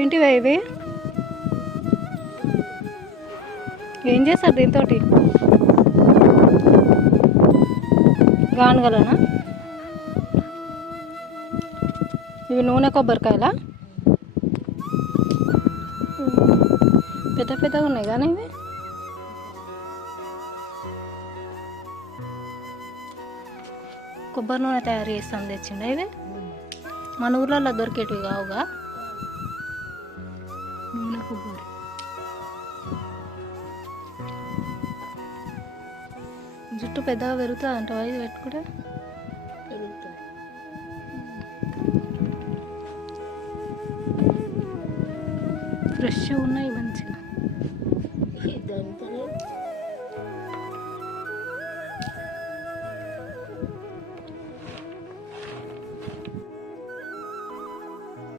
ఏంటివి ఇవి? ఏం చేస్తారు దీంతో? గానుగలనా? ఇవి నూనె కొబ్బరికాయలా? పెద్ద పెద్దగా ఉన్నాయి కానీ ఇవి కొబ్బరి నూనె తయారు చేస్తాం తెచ్చిండే. ఇవి మన ఊర్లలో దొరికేటివి కావుగా. నూనె కొబ్బరి జుట్టు పెద్దగా పెరుగుతుంది అంట. ఇది పెట్టుకుంటే పెరుగుతుంది. ఫ్రెష్ ఉన్నాయి మంచిగా.